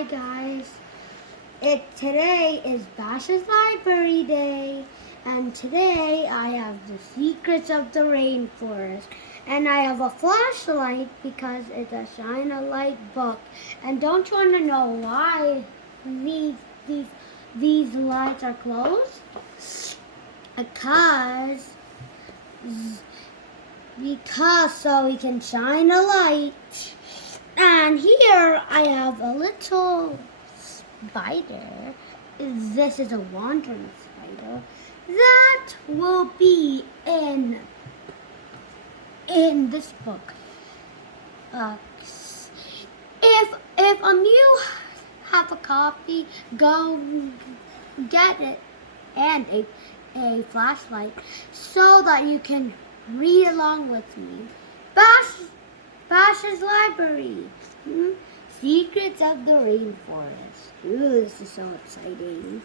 Hi guys. Today is Bash's Library Day, and today I have the Secrets of the Rainforest, and I have a flashlight because it's a shine a light book. And don't you want to know why these these these lights are closed? Because because so we can shine a light. And here I have a little spider. This is a wandering spider that will be in this book. If you have a copy, go get it and a flashlight so that you can read along with me. Bash's Library. Secrets of the Rainforest. Ooh, this is so exciting.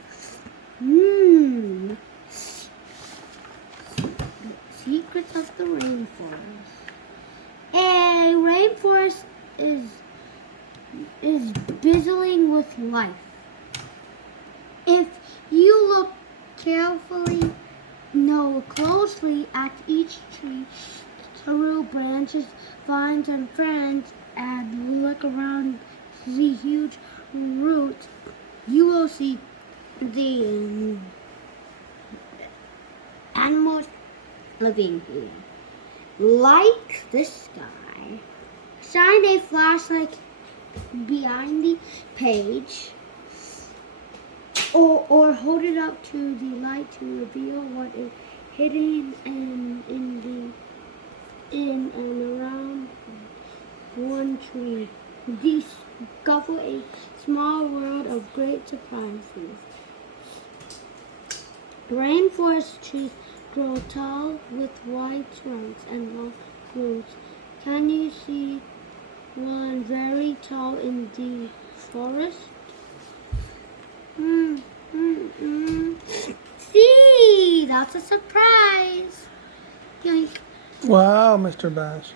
Secrets of the Rainforest. A rainforest is buzzing with life. If you look carefully, closely at each tree, through branches, vines, and ferns, and look around the huge roots, you will see the animals living here. Like this guy, shine a flashlight behind the page, or hold it up to the light to reveal what is hidden in and around one tree. Discover a small world of great surprises. Rainforest trees grow tall with wide trunks and long roots. Can you see one very tall in the forest? See, that's a surprise. Yoink. Wow, Mr. Bash.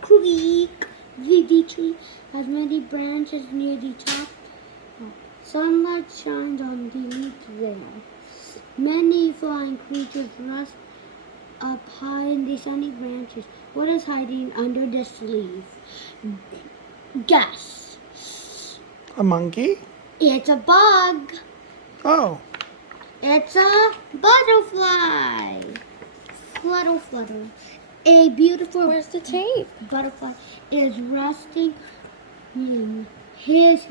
Creak. The tree has many branches near the top. Sunlight shines on the leaves there. Many flying creatures rest up high in the sunny branches. What is hiding under this leaf? Guess. A monkey? It's a bug. Oh. It's a butterfly. Flutter, flutter. A beautiful Where's the tape? butterfly is resting. His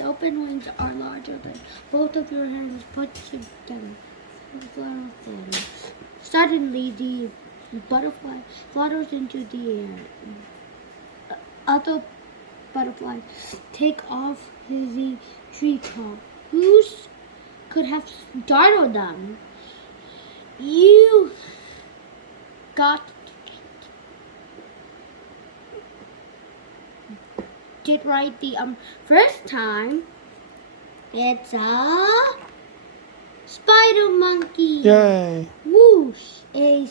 open wings are larger than both of your hands put together. Flutter, flutter. Suddenly, the butterfly flutters into the air. Other butterflies take off the tree top. Who could have startled them? You got it right the first time. It's a spider monkey. Yay. Whoosh! A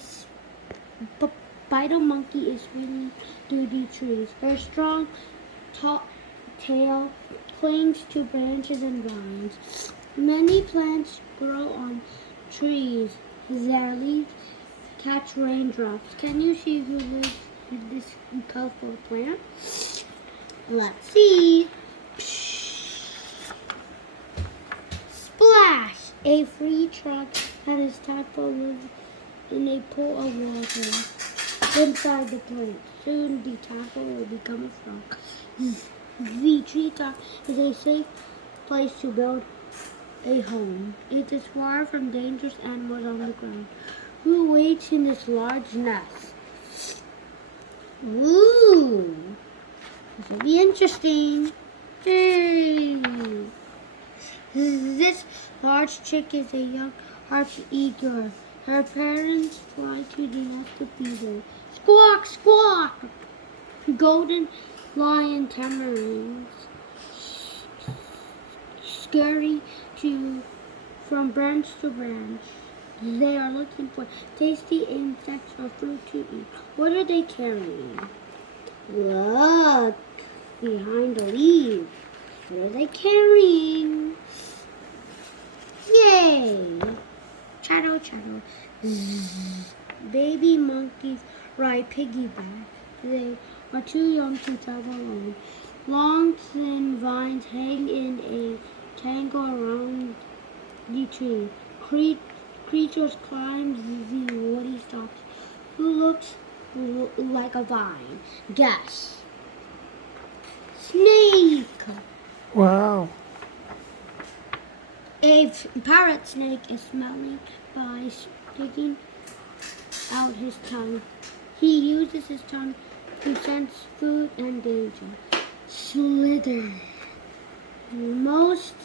spider monkey is swinging through the trees. Her strong tail clings to branches and vines. Many plants grow on trees. Their leaves catch raindrops. Can you see who lives in this colorful plant? Let's see. Splash! A free truck and his tadpole live in a pool of water inside the plant. Soon the tadpole will become a frog. The treetop is a safe place to build a home. It is far from dangerous animals on the ground. Who waits in this large nest? Ooh! This will be interesting. Hey! This large chick is a young harpy eagle. Her parents fly to the nest to feed her. Squawk, squawk! Golden lion tamarins scurry from branch to branch. They are looking for tasty insects or fruit to eat. What are they carrying? Look behind the leaves. What are they carrying? Yay! Chatter, chatter. Zzz. Baby monkeys ride piggyback. They are too young to travel alone. Long, thin vines hang in a tangle around the tree. Creatures climb the woody stalks. Who looks like a vine? Guess. Snake! Wow. A parrot snake is smelling by sticking out his tongue. He uses his tongue to sense food and danger. Slither. Most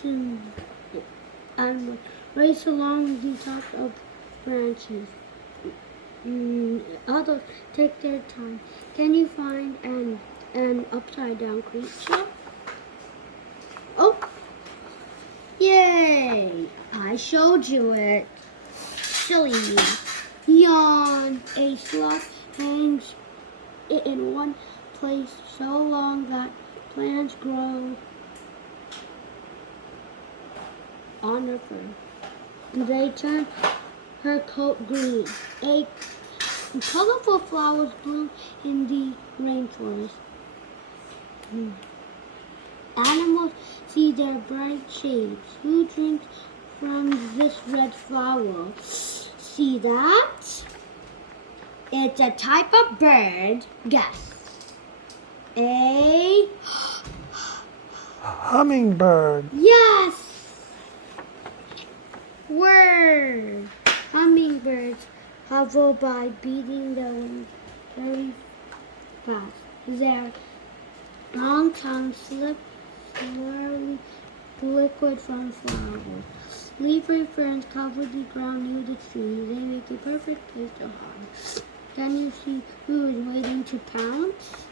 animals race along the top of branches. Others take their time. Can you find an upside down creature? Oh! Yay! I showed you it. Silly me. Yawn. A sloth hangs in one place so long that plants grow on her fur. They turn her coat green. A colorful flowers bloom in the rainforest. Animals see their bright shades. Who drinks from this red flower? See that? It's a type of bird. Guess. A Hummingbird. yes. Word. Hummingbirds hover by beating their wings very fast. Their long tongues slip swirly liquid from flowers. Leafy ferns cover the ground near the tree. They make a perfect place to hide. Can you see who is waiting to pounce?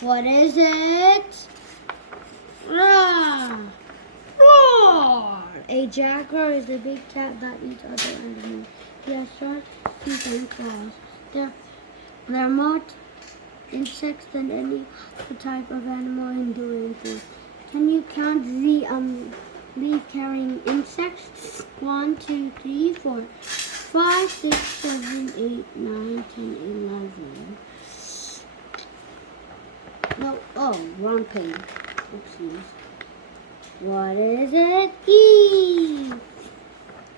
What is it? Roar! Roar! A jaguar is a big cat that eats other animals. He has sharp teeth and claws. There are more insects than any other type of animal in the rainforest. Can you count the leaf-carrying insects? 1, 2, 3, 4, 5, 6, 7, 8, 9, 10, 11. No, oh, wrong page. Oopsies. What is it? E!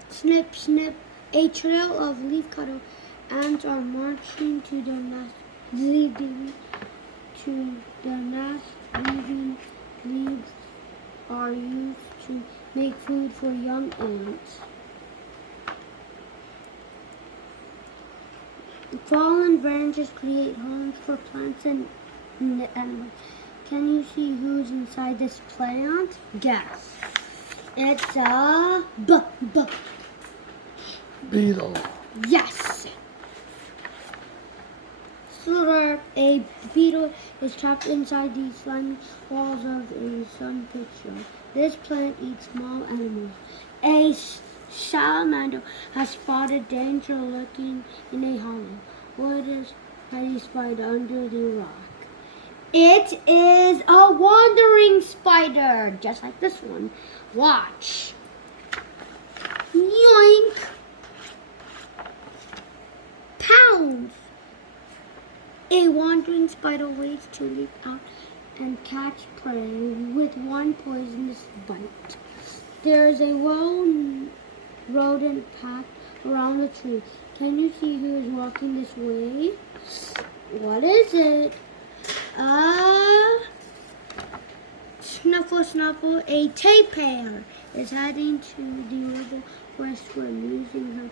Snip, snip. A trail of leafcutter ants are marching to their nest. Leaving leaves are used to make food for young ants. Fallen branches create homes for plants and animals. Can you see who's inside this plant? Guess. It's a Beetle. yes. Slurp. A beetle is trapped inside the slimy walls of a sun picture. This plant eats small animals. A salamander has spotted danger lurking in a hollow. What is hiding spider under the rock? It is a wandering spider, just like this one. Watch. Yoink. Pounds. A wandering spider waits to leap out and catch prey with one poisonous bite. There is a rodent path around the tree. Can you see who is walking this way? What is it? Snuffle, snuffle. A tapir is heading to the river for a swim using her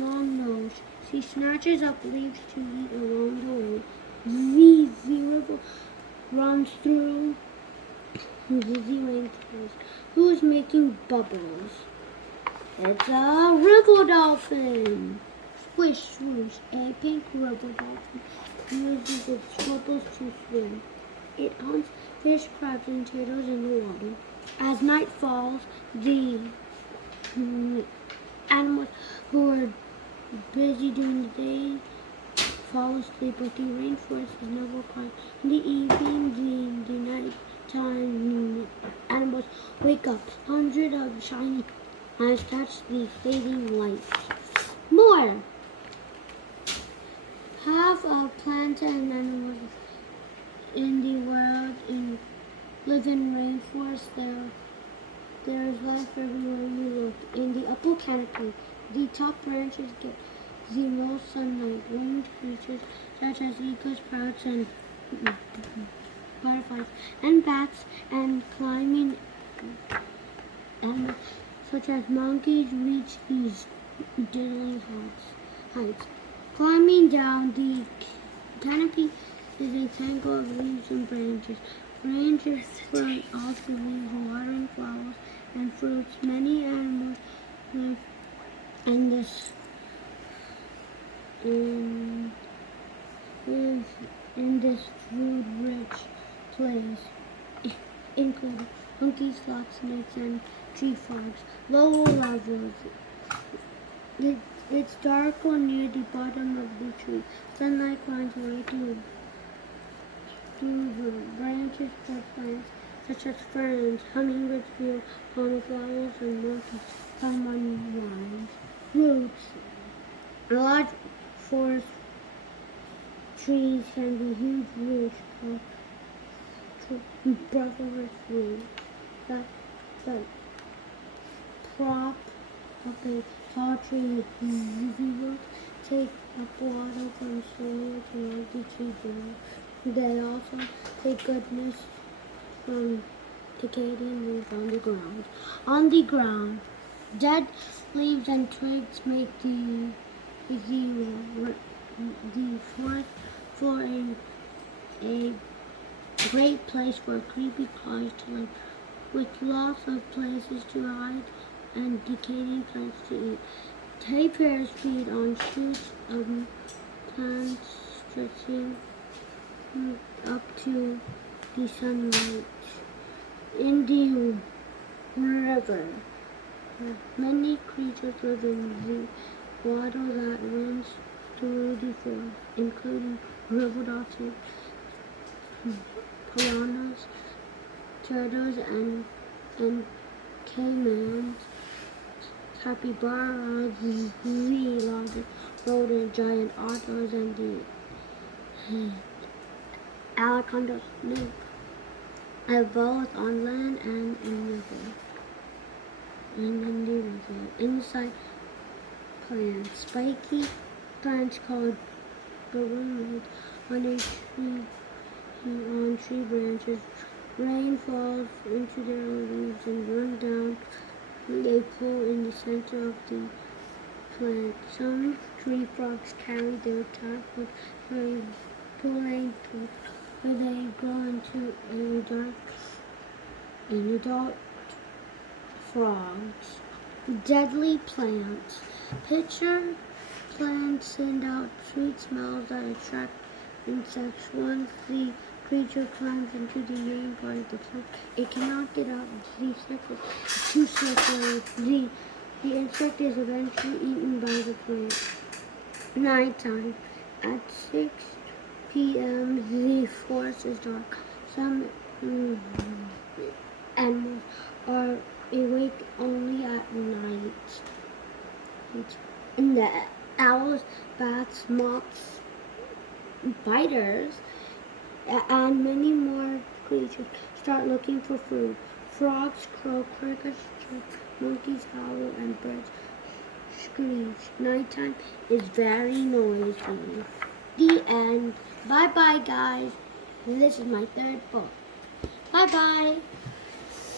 long nose. She snatches up leaves to eat along the way. The river runs through the rainforest. Who is making bubbles? It's a river dolphin. Swish, swoosh. A pink river dolphin uses its bubbles to swim. It hunts fish, crabs, and turtles in the water. As night falls, the animals who are busy during the day fall asleep, but the rainforest is never quiet. In the evening, the nighttime animals wake up. Hundreds of shiny eyes catch the fading lights. More. Half of plants and animals in the world live in rainforests. There is life everywhere you look. In the upper canopy, the top branches get the most sunlight. Winged creatures such as eagles, parrots, and butterflies, and bats, and climbing animals such as monkeys reach these dizzying heights. Climbing down the canopy is a tangle of leaves and branches. Branches spread off the leaves, watering flowers and fruits. Many animals live in this food-rich place, including monkeys, sloths, snakes, and tree frogs. Lower levels. It's darker near the bottom of the tree. Sunlight finds a way through the branches of plants such as ferns. Hummingbirds feel on the flowers, and monkeys climb on vines. Roots. A large forest trees can be huge roots called brush roots that prop up a tall tree. These roots take up water from soil to make the tree grow. They also take goodness from decaying leaves on the ground. On the ground, dead leaves and twigs make the forest floor a great place for creepy crawlers to live, with lots of places to hide and decaying plants to eat. Tapirs feed on shoots of plants stretching up to the sunlight. In the river, many creatures live in the water that runs through the forest, including river dolphins, piranhas, turtles, and caimans, capybaras, the largest rodent, giant otters, and the anaconda snake live both on land and in the river. Inside plants, spiky plants called gourds on tree branches. Rain falls into their leaves and run down a pool in the center of the plant. Some tree frogs carry their tadpoles to a pooling pool where they grow into an adult frogs. Deadly plants. Pitcher plants send out sweet smells that attract insects. Once the creature climbs into the main part of the plant, it cannot get out. The surface is too slippery. The insect is eventually eaten by the plant. Nighttime. At 6 p.m. the forest is dark. Some animals are awake only at night. And the owls, bats, moths, spiders, and many more creatures start looking for food. Frogs croak, crickets chirp, monkeys howl, and birds screech. Nighttime is very noisy. The end. Bye bye, guys. This is my third book. Bye bye.